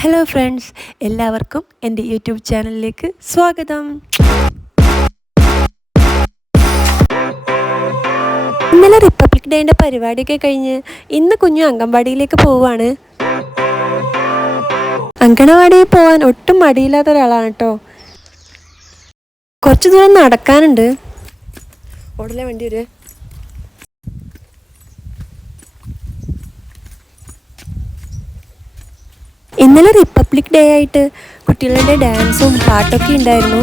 Hello friends, എല്ലാവർക്കും എൻ്റെ YouTube ചാനലിലേക്ക് സ്വാഗതം. ഇന്നലെ റിപ്പബ്ലിക് ഡേൻ്റെ പരിപാടിയൊക്കെ കഴിഞ്ഞ് ഇന്ന് കുഞ്ഞു അംഗൻവാടിയിലേക്ക് പോവുകയാണ്. അംഗനവാടിയിൽ പോകാൻ ഒട്ടും മടിയില്ലാത്ത ഒരാളാണ് കേട്ടോ. കുറച്ച് ദൂരം നടക്കാനുണ്ട്. ഉടനെ വണ്ടി വരെ. ഇന്നലെ റിപ്പബ്ലിക് ഡേ ആയിട്ട് കുട്ടികളുടെ ഡാൻസും പാട്ടൊക്കെ ഉണ്ടായിരുന്നു.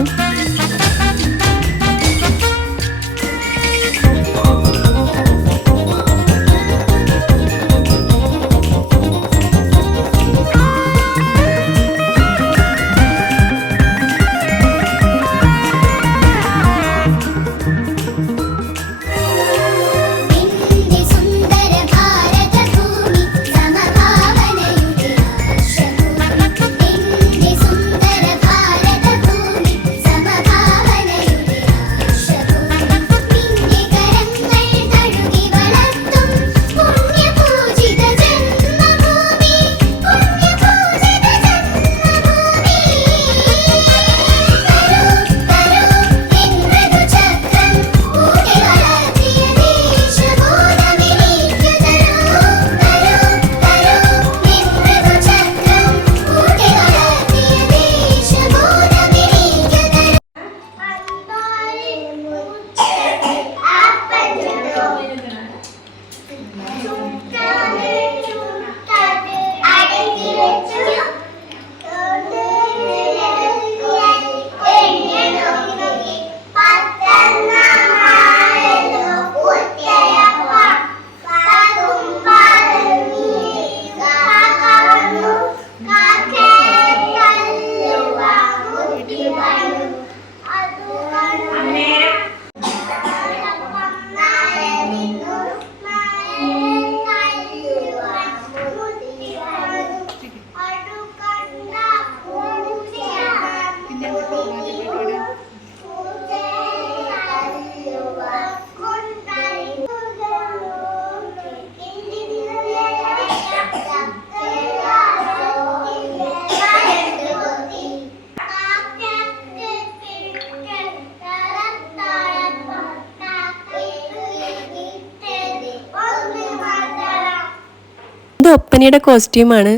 ഇത് ഒപ്പനയുടെ കോസ്റ്റ്യൂമാണ്.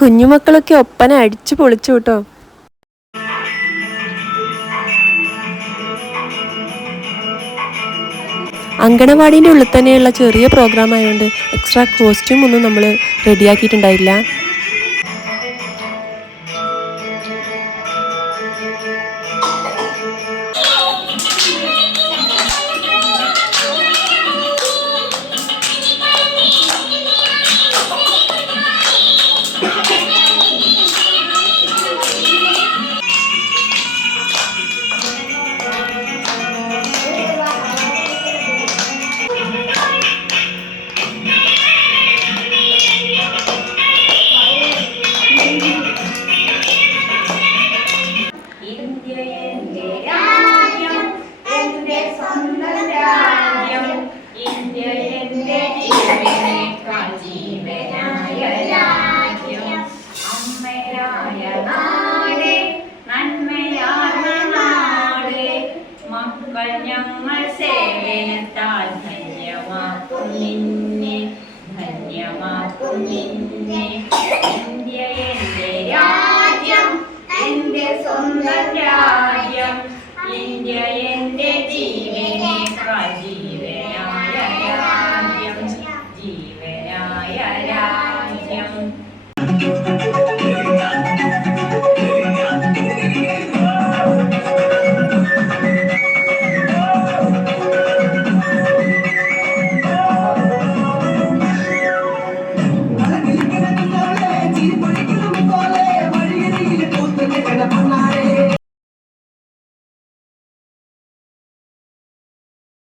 കുഞ്ഞുമക്കളൊക്കെ ഒപ്പന അടിച്ചു പൊളിച്ചു കേട്ടോ. അങ്കണവാടിൻ്റെ ഉള്ളിൽ തന്നെയുള്ള ചെറിയ പ്രോഗ്രാം ആയതുകൊണ്ട് എക്സ്ട്രാ കോസ്റ്റ്യൂം ഒന്നും നമ്മൾ റെഡിയാക്കിയിട്ടുണ്ടായില്ല. ഞങ്ങൾ സേവനത്താൽ ധന്യമാക്കും നിന്നെ, ധന്യമാക്കും നിന്നെ.